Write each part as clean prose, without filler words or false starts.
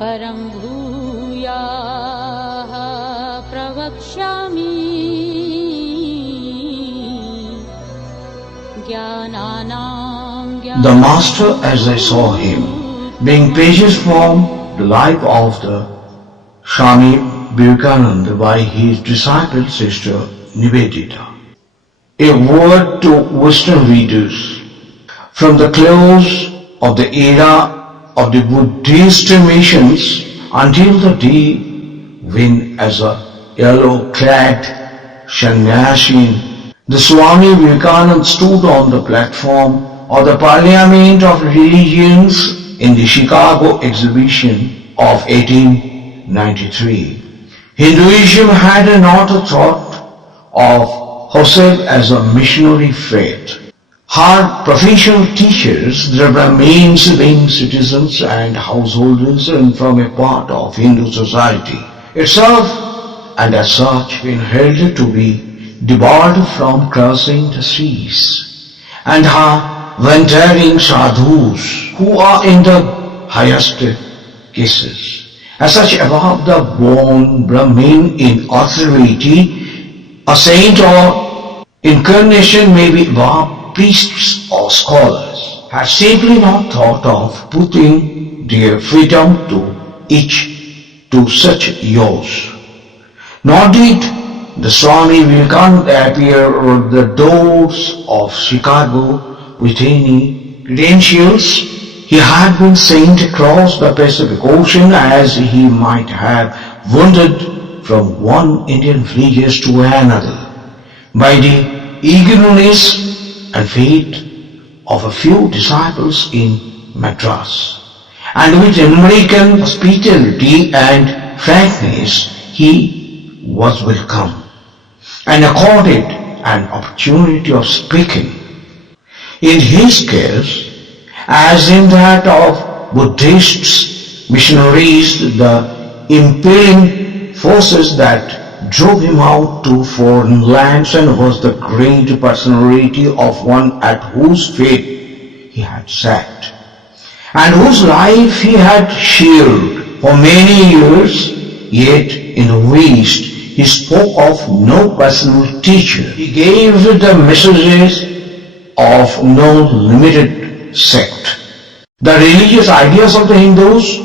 परं भूयाः प्रवक्ष्यामि The master, as I saw him, being pages from the life of the Swami Vivekananda by his disciple sister Nivedita. A word to Western readers. From the close of the era of the Buddhist missions until the day when, as a yellow-clad sannyasi, the Swami Vivekananda stood on the platform of the Parliament of Religions in the Chicago exhibition of 1893. Hinduism had not a thought of herself as a missionary faith. Her professional teachers, the Brahmins, being citizens and householders and from a part of Hindu society itself, and as such been held to be debarred from crossing the seas, and her wandering sadhus, who are in the highest cases, as such above the born Brahmin in authority, a saint or incarnation may be above priests or scholars, had simply not thought of putting their freedom to such use. Nor did the Swami Vivekananda appear at the doors of Chicago with any credentials. He had been sent across the Pacific Ocean as he might have wandered from one Indian village to another by the eagerness and faith of a few disciples in Madras. And with American hospitality and frankness, he was welcome and accorded an opportunity of speaking. In his case, as in that of Buddhist missionaries, the impelling forces that drove him out to foreign lands and was the great personality of one at whose feet he had sat, and whose life he had shared for many years, yet in the West he spoke of no personal teacher. He gave the messages of no limited sect. The religious ideas of the Hindus,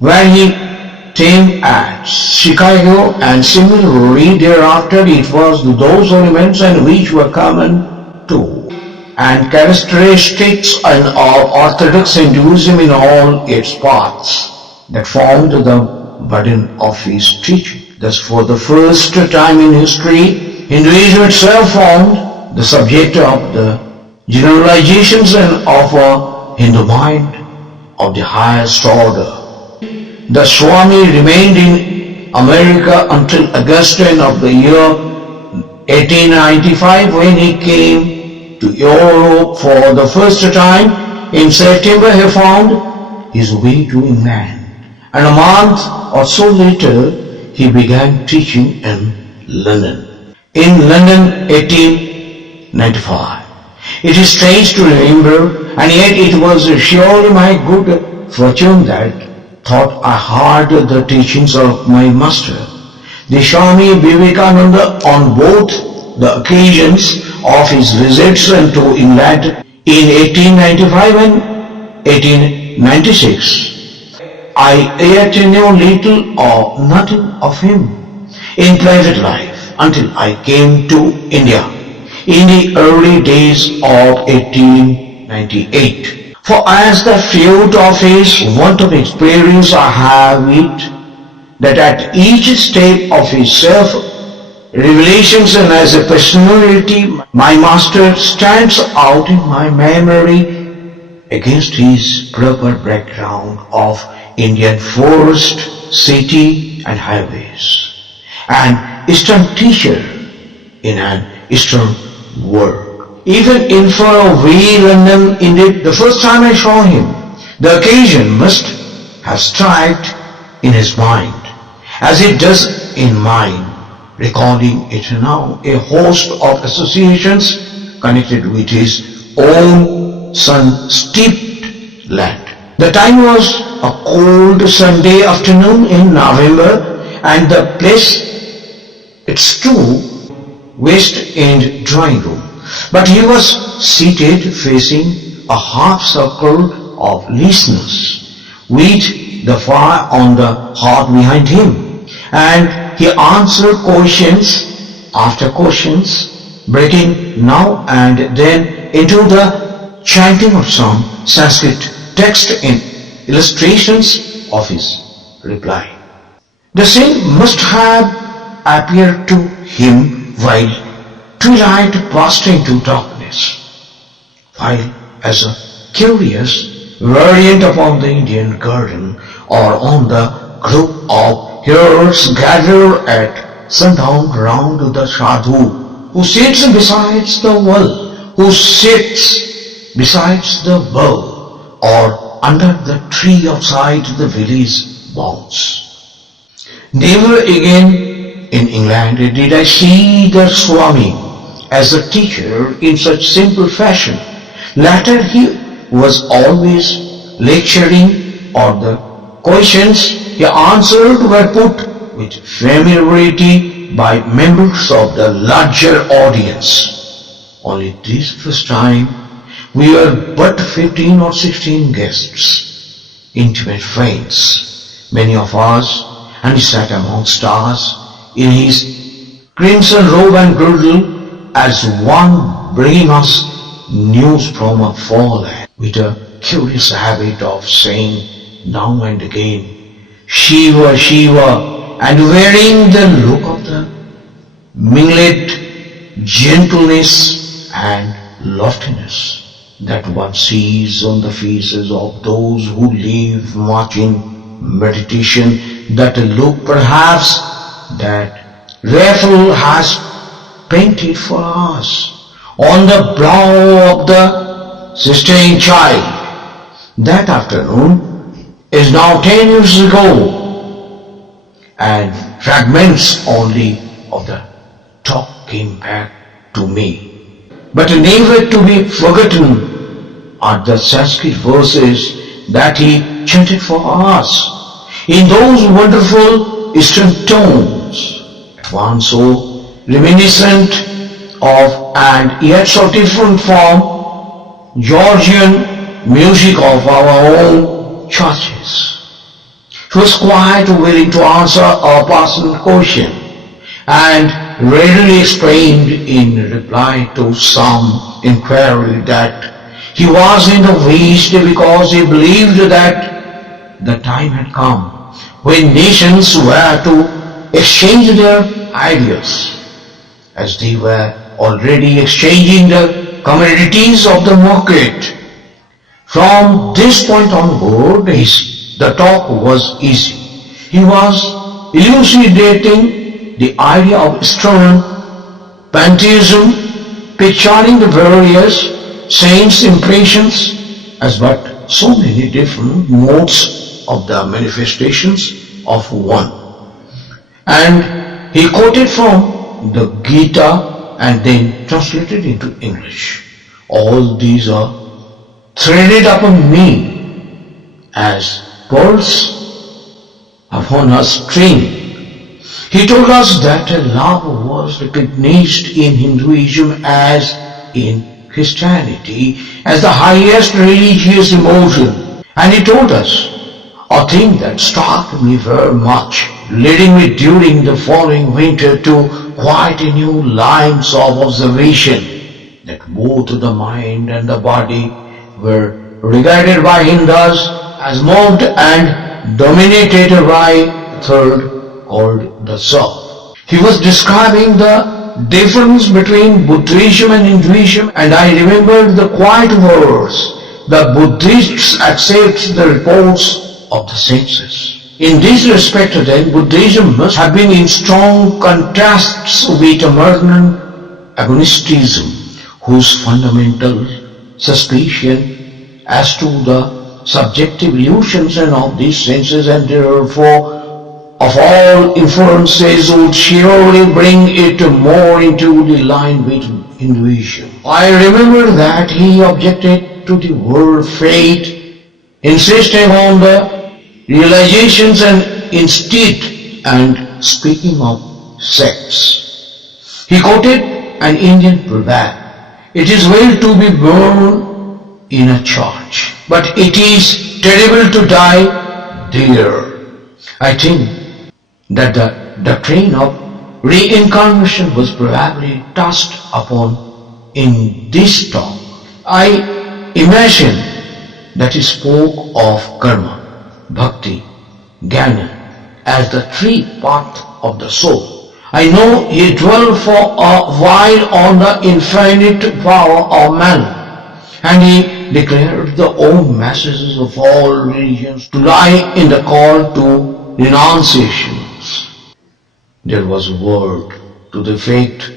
where he came at Chicago, and similarly thereafter it was those elements and which were common to and characteristics of Orthodox Hinduism in all its parts that formed the burden of his teaching. Thus, for the first time in history, Hinduism itself formed the subject of the generalizations and of a Hindu mind of the highest order. The Swami remained in America until August of the year 1895, when he came to Europe for the first time. In September he found his way to England, and a month or so later he began teaching in London. In London, 1895. It is strange to remember, and yet it was surely my good fortune that thought I heard the teachings of my master, the Swami Vivekananda, on both the occasions of his visits to England in 1895 and 1896. I yet knew little or nothing of him in private life until I came to India in the early days of 1898. For as the fruit of his want of experience I have it, that at each step of his self-revelations and as a personality, my master stands out in my memory against his proper background of Indian forest, city and highways, an Eastern teacher in an Eastern world. Even in far away London, indeed, the first time I saw him, the occasion must have struck in his mind, as it does in mine, recalling it now, a host of associations connected with his own sun-steeped land. The time was a cold Sunday afternoon in November, and the place, it's true, West End drawing room. But he was seated facing a half circle of listeners with the fire on the hearth behind him. And he answered questions after questions, breaking now and then into the chanting of some Sanskrit text in illustrations of his reply. The scene must have appeared to him while twilight passed into darkness, while as a curious variant upon the Indian garden or on the group of hearers gather at sundown round the sadhu who sits besides the well, or under the tree outside the village bounds. Never again in England did I see the Swami as a teacher in such simple fashion. Later he was always lecturing, or the questions he answered were put with familiarity by members of the larger audience. Only this first time we were but 15 or 16 guests, intimate friends, many of us, and he sat amongst us in his crimson robe and girdle as one bringing us news from a foreign, with a curious habit of saying now and again, Shiva, Shiva, and wearing the look of the mingled gentleness and loftiness that one sees on the faces of those who live much in meditation, that look perhaps that Raphael has painted for us on the brow of the Sistine Child. That afternoon is now 10 years ago, and fragments only of the talk came back to me. But never to be forgotten are the Sanskrit verses that he chanted for us in those wonderful Eastern tones, at once so reminiscent of and yet so different from Georgian music of our own churches. He was quite willing to answer a personal question and readily explained in reply to some inquiry that he was in the West because he believed that the time had come when nations were to exchange their ideas, as they were already exchanging the commodities of the market. From this point onward, the talk was easy. He was elucidating the idea of Eastern pantheism, picturing the various saints' impressions as but so many different modes of the manifestations of one. And he quoted from the Gita and then translated into English. All these are threaded upon me as pearls upon a string. He told us that love was recognized in Hinduism as in Christianity as the highest religious emotion. And he told us a thing that struck me very much, leading me during the following winter to quite a new lines of observation, that both the mind and the body were regarded by Hindus as moved and dominated by a third called the self. He was describing the difference between Buddhism and Hinduism, and I remembered the quiet words, the Buddhists accept the reports of the senses. In this respect then, Buddhism must have been in strong contrasts with modern agnosticism, whose fundamental suspicion as to the subjective illusions and of these senses and therefore of all inferences would surely bring it more into the line with Hinduism. I remember that he objected to the word fate, insisting on the realizations and instinct, and speaking of sects. He quoted an Indian proverb, "It is well to be born in a church, but it is terrible to die there." I think that the doctrine of reincarnation was probably touched upon in this talk. I imagine that he spoke of karma, bhakti, jnana as the three paths of the soul. I know he dwelt for a while on the infinite power of man, and he declared the old messages of all religions to lie in the call to renunciations. There was a word to the effect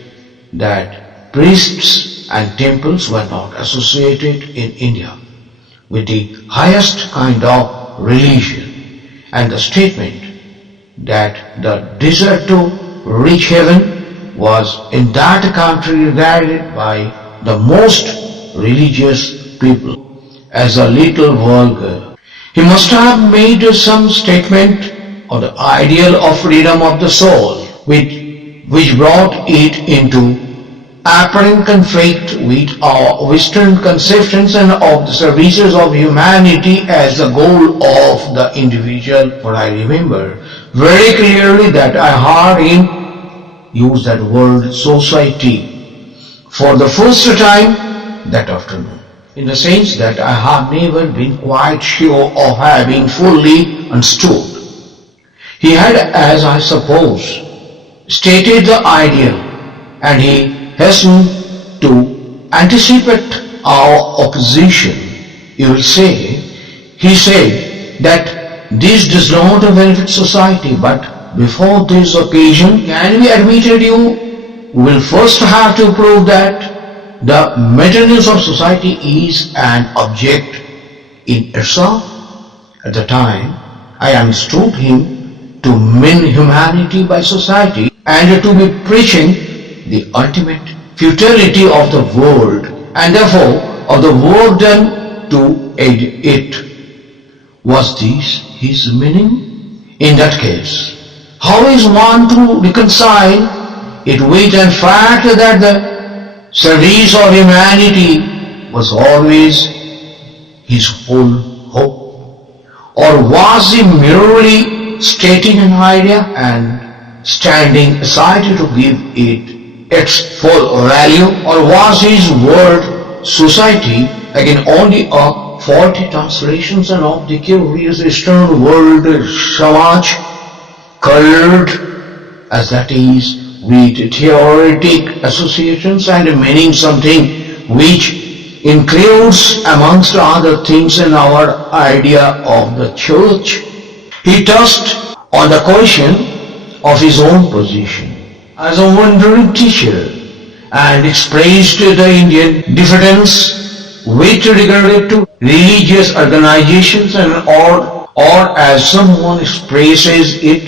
that priests and temples were not associated in India with the highest kind of religion, and the statement that the desire to reach heaven was in that country regarded by the most religious people as a little vulgar. He must have made some statement on the ideal of freedom of the soul, which brought it into apparent conflict with our Western conceptions and of the services of humanity as the goal of the individual. For I remember very clearly that I heard him use that word society for the first time that afternoon, in the sense that I have never been quite sure of having fully understood. He had, as I suppose, stated the ideal, and he hastened to anticipate our opposition. You will say, he said that this does not benefit society, but before this occasion can be admitted, you will first have to prove that the maintenance of society is an object in itself. At the time, I understood him to mean humanity by society, and to be preaching the ultimate futility of the world, and therefore of the work done to aid it. Was this his meaning? In that case, how is one to reconcile it with the fact that the service of humanity was always his whole hope? Or was he merely stating an idea and standing aside to give it its full value? Or was his word society again only a faulty translations and of the curious Eastern world Samaj, colored as that is with theoretic associations and meaning something which includes amongst other things in our idea of the church? He touched on the question of his own position as a wandering teacher and expressed the Indian diffidence with regard to religious organizations, and or as someone expresses it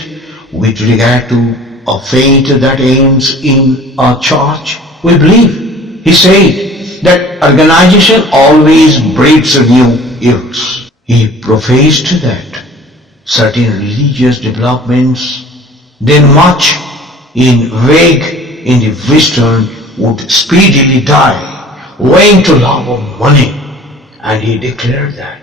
with regard to a faith that aims in a church. We believe, he said, that organization always breeds new ills. He professed that certain religious developments, then much in vague in the Western, would speedily die, owing to love of money, and he declared that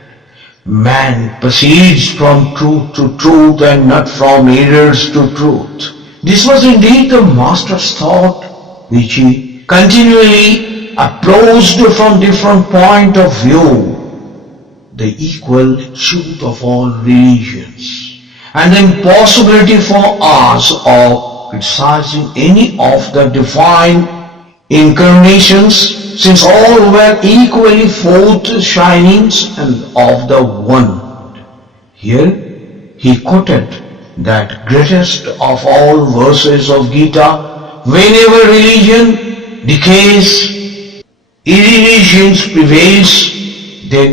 man proceeds from truth to truth and not from errors to truth. This was indeed the master's thought, which he continually approached from different point of view, the equal truth of all religions, and the impossibility for us of criticizing any of the divine incarnations, since all were equally forth shinings and of the one. Here he quoted that greatest of all verses of Gita: whenever religion decays, irreligion prevails, then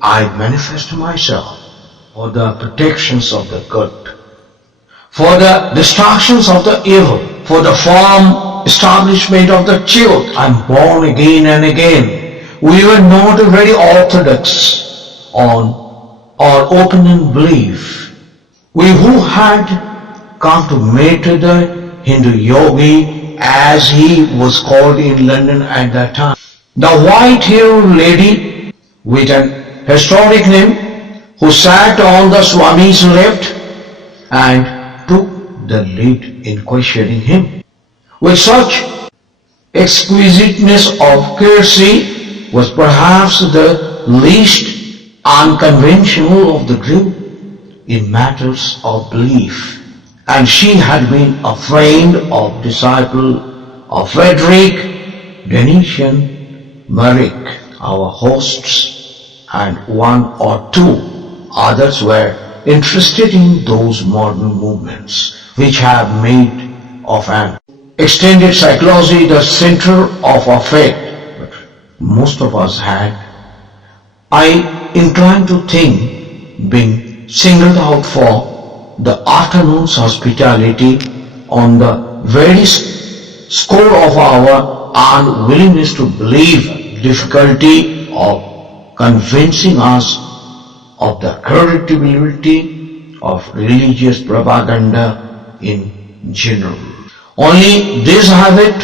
I manifest myself for the protections of the good, for the destructions of the evil, for the firm establishment of the truth. I am born again and again. We were not very orthodox on or opinion belief. We who had consummated the Hindu yogi, as he was called in London at that time, the white-haired lady with an historic name who sat on the Swami's left and took the lead in questioning him. With such exquisiteness of courtesy, was perhaps the least unconventional of the group in matters of belief, and she had been a friend of disciple of Frederick Venetian Merrick, our hosts, and one or two others were interested in those modern movements which have made of an extended psychology the center of our faith. But most of us had, I incline to think, been singled out for the afternoon's hospitality on the very score of our unwillingness to believe, difficulty of convincing us of the credibility of religious propaganda in general. Only this habit,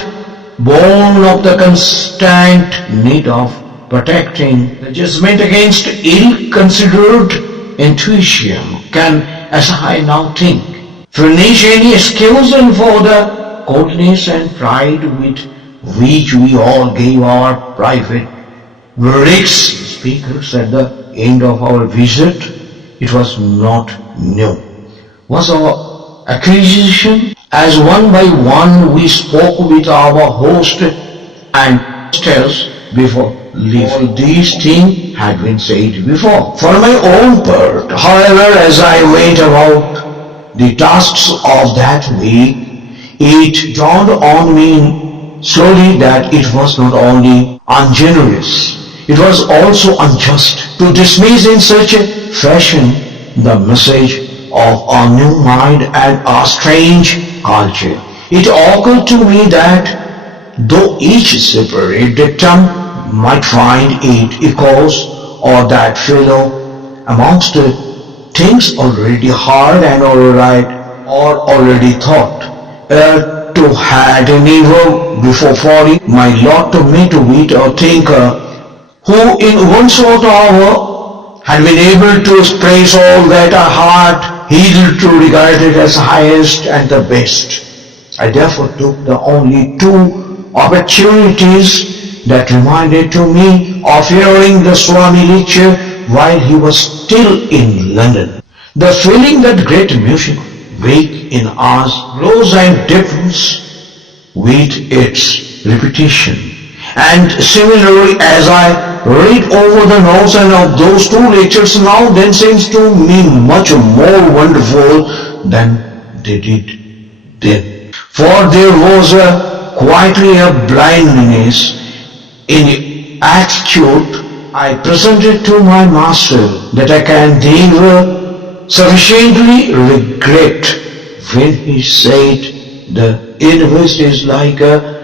born of the constant need of protecting the judgment against ill-considered enthusiasm, can, as I now think, furnish any excuse for the coldness and pride with which we all gave our private verdicts, speakers, at the end of our visit. It was not new. Was our accusation, as one by one we spoke with our host and hostess before leaving. All these things had been said before. For my own part, however, as I went about the tasks of that week, it dawned on me slowly that it was not only ungenerous, it was also unjust to dismiss in such a fashion the message of a new mind and a strange culture. It occurred to me that though each separate dictum might find it echoes or that fellow amongst the things already heard and alright or already thought, to had never before falling my lot to meet with a thinker who in one short hour had been able to express all that I had hitherto regarded as highest and the best. I therefore took the only two opportunities that reminded to me of hearing the Swami lecture while he was still in London. The feeling that great music wake in us grows and deepens with its repetition. And similarly, as I read over the notes and of those two lectures now then seems to me much more wonderful than they did then. For there was quietly a blindness in the attitude I presented to my master that I can never sufficiently regret when he said the universe is like a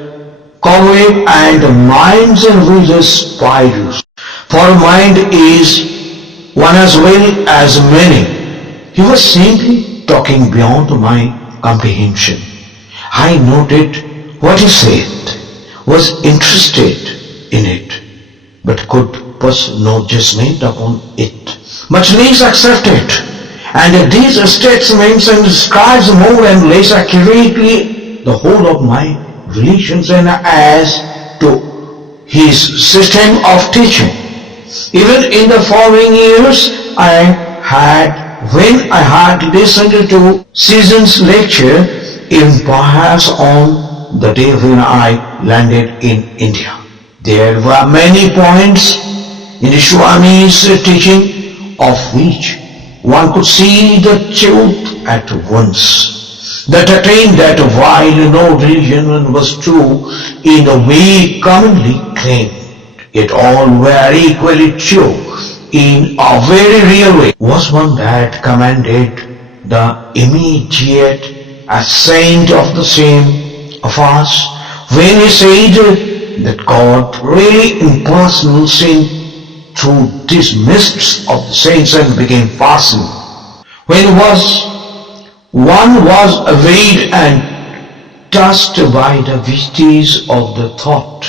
cobweb and minds and with spiders. For mind is one as well as many. He was simply talking beyond my comprehension. I noted what he said, was interested in it, but could pass no judgment upon it, much less accept it. And these statements and describes more and less accurately the whole of my relations and as to his system of teaching. Even in the following years, when I had listened to Season's lecture, even perhaps on the day when I landed in India, there were many points in the Swami's teaching of which one could see the truth at once. That attained that while no religion was true in the way commonly claimed, yet all were equally true in a very real way, was one that commanded the immediate assent of the same of us when he said that God, really impersonal sin, through these mists of the saints and became fastened. When one was awayed and touched by the vestige of the thought,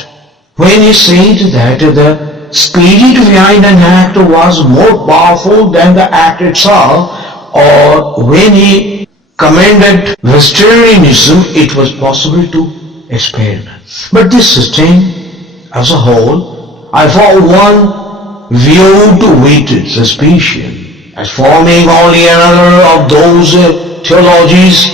when he said that the spirit behind an act was more powerful than the act itself, or when he commended vegetarianism, it was possible to experiment. But this system as a whole, I for one viewed with suspicion as forming only another of those theologies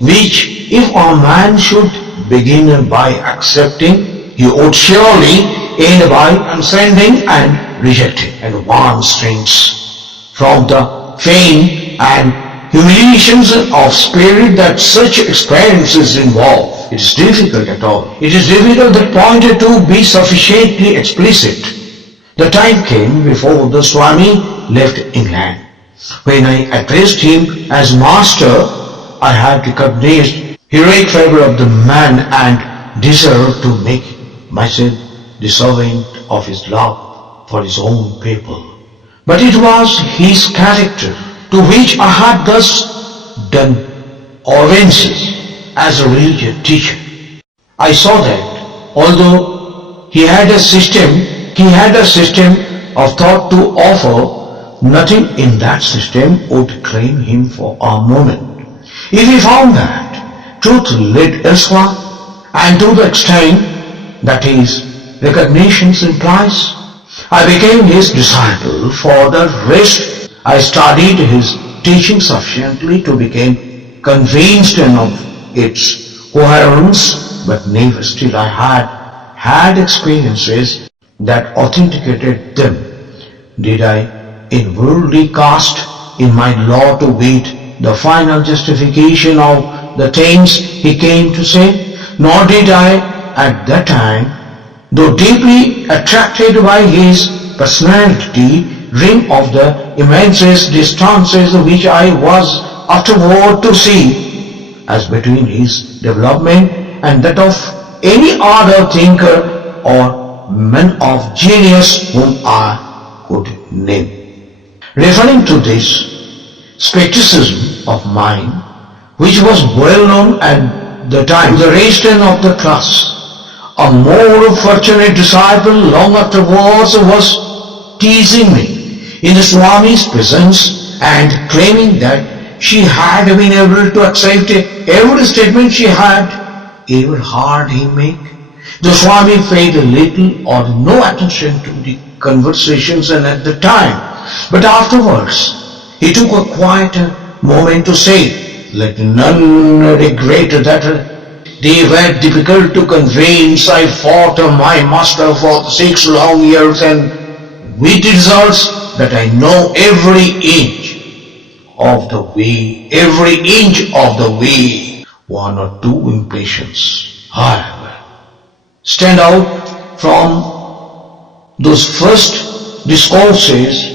which, if a man should begin by accepting, he would surely end by unsending and rejecting, and one shrinks from the fame and humiliations of spirit that such experiences involve. It is difficult at all. It is difficult that point to be sufficiently explicit. The time came before the Swami left England. When I addressed him as master, I had recognized heroic favor of the man and deserved to make myself the servant of his love for his own people. But it was his character to which I had thus done offences as a religious teacher. I saw that although he had a system of thought to offer, nothing in that system would claim him for a moment. If he found that truth led elsewhere, and to the extent that his recognition implies, I became his disciple. For the rest, I studied his teaching sufficiently to become convinced of its coherence, but never still I had experiences that authenticated them. Did I inwardly cast in my lot to wait the final justification of the things he came to say? Nor did I at that time, though deeply attracted by his personality, dream of the immense distances which I was afterward to see as between his development and that of any other thinker or man of genius whom I could name. Referring to this skepticism of mine, which was well known at the time, the reason of the class, a more fortunate disciple long afterwards was teasing me in the Swami's presence and claiming that she had been able to accept every statement she had ever heard him make. The Swami paid little or no attention to the conversations and at the time, but afterwards he took a quiet moment to say, "Let none regret that they were difficult to convince. I fought my master for 6 long years and with the results that I know every inch of the way. One or two impatience, however, stand out from those first discourses.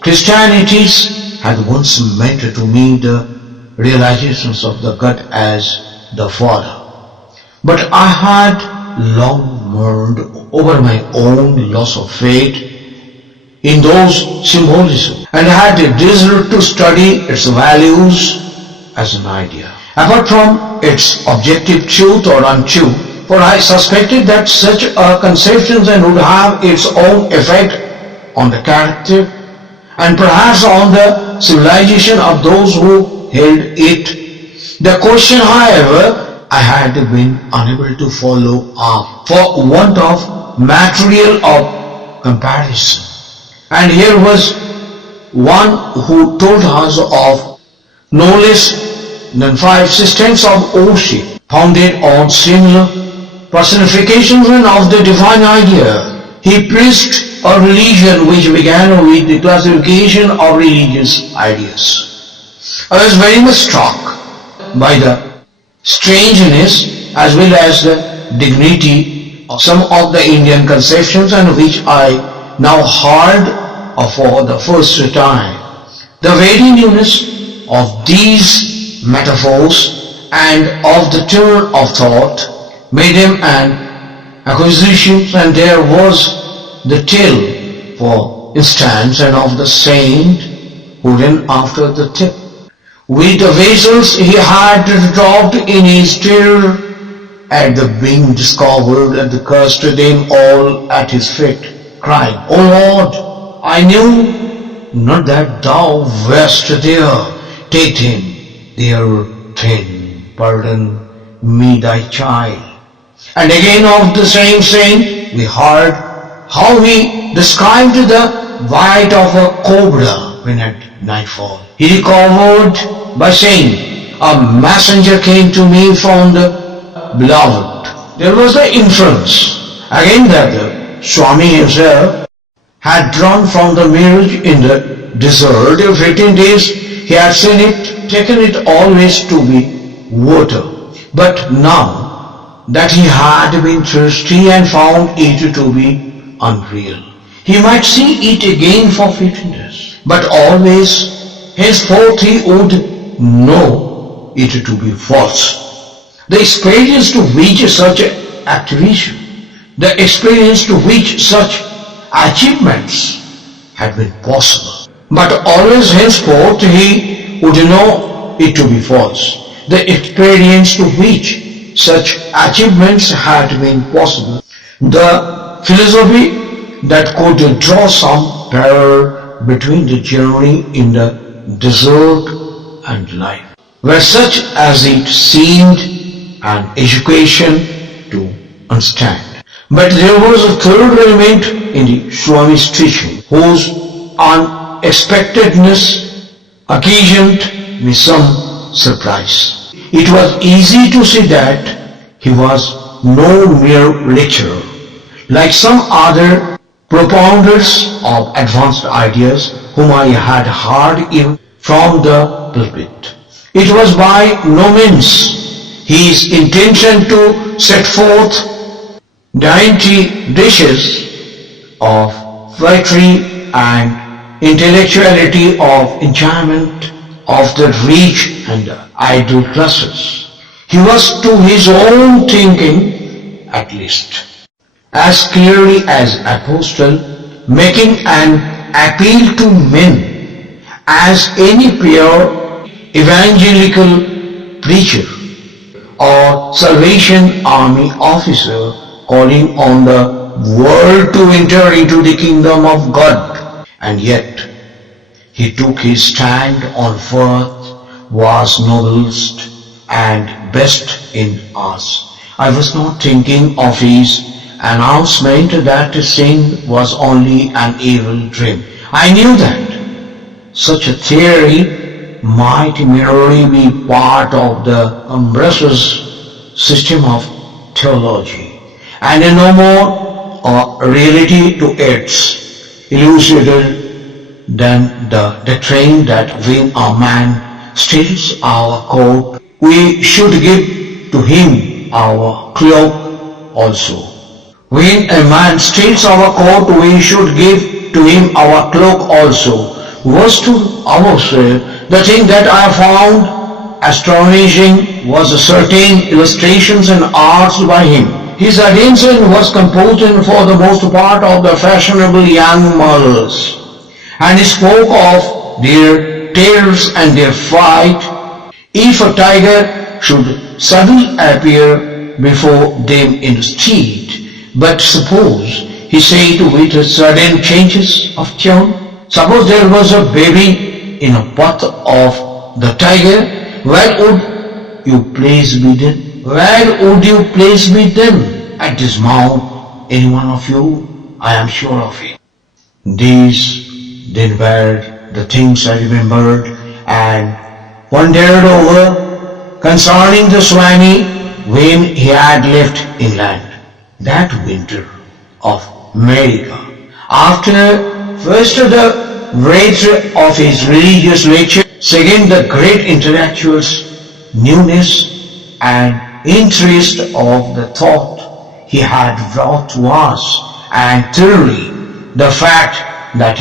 Christianity had once meant to me the realizations of the God as the Father. But I had long mourned over my own loss of faith in those symbolism and had a desire to study its values as an idea, apart from its objective truth or untruth, for I suspected that such a conception would have its own effect on the character and perhaps on the civilization of those who held it. The question, however, I had been unable to follow up for want of material of comparison. And here was one who told us of no less than 5 systems of worship founded on similar personifications of the divine idea. He preached a religion which began with the classification of religious ideas. I was very much struck by the strangeness as well as the dignity of some of the Indian conceptions and which I now heard for the first time. The very newness of these metaphors and of the turn of thought made them an acquisition, and there was the tale for instance, and of the saint who ran after the tip. With the vessels he had dropped in his terror at the being discovered, and cursed them all at his feet, crying, O Lord, I knew not that thou wast there. Take him there, then pardon me thy child. And again of the same saint we heard how he described the bite of a cobra when at nightfall. He recovered by saying, a messenger came to me from the beloved. There was the inference again that the Swami himself had drawn from the mirage in the desert. In 15 days he had seen it, taken it always to be water. But now that he had been thirsty and found it to be unreal, he might see it again for 15 days. But always henceforth he would know it to be false. The experience to which such activation, the experience to which such achievements had been possible. But always henceforth he would know it to be false. The experience to which such achievements had been possible. The philosophy that could draw some parallel between the journey in the desert and life, were such as it seemed an education to understand. But there was a third element in the Swami's teaching, whose unexpectedness occasioned me some surprise. It was easy to see that he was no mere lecturer, like some other propounders of advanced ideas whom I had heard even from the pulpit. It was by no means his intention to set forth dainty dishes of poetry and intellectuality, of enjoyment of the rich and idle classes. He was, to his own thinking at least, as clearly as apostle, making an appeal to men as any pure evangelical preacher or Salvation Army officer calling on the world to enter into the kingdom of God. And yet he took his stand on earth, was noblest and best in us. I was not thinking of his announcement that sin was only an evil dream. I knew that such a theory might merely be part of the umbrellas system of theology, and no more a reality to its elucidated than the doctrine that when a man steals our coat, we should give to him our cloak also. When a man steals our coat, we should give to him our cloak also. Was to ourselves the thing that I found astonishing was certain illustrations and arts by him. His attention was composed for the most part of the fashionable young models, and he spoke of their tails and their fight. If a tiger should suddenly appear before them in the street, but suppose, he said with sudden changes of tone, suppose there was a baby in a path of the tiger, where would you place me then? Where would you place me then? At this mount, any one of you, I am sure of it. These then were the things I remembered and pondered over concerning the Swami when he had left England that winter of America. After first the breadth of his religious lecture, second the great intellectual's newness and interest of the thought he had brought to us, and thirdly the fact that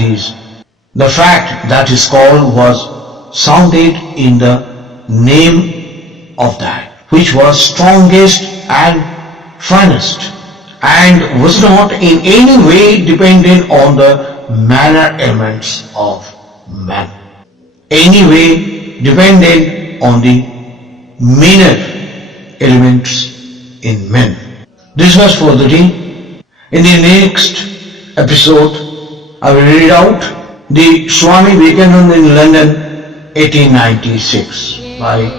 his call was sounded in the name of that which was strongest and finest, and was not in any way dependent on the manner elements of man. Anyway, dependent on the meaner elements in men. This was for the day. In the next episode, I will read out the Swami Vivekananda in London 1896 by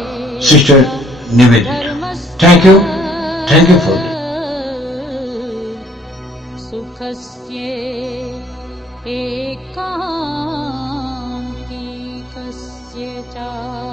Sister Nivedita. Thank you for this. सुखस्य एकान्तिकस्य च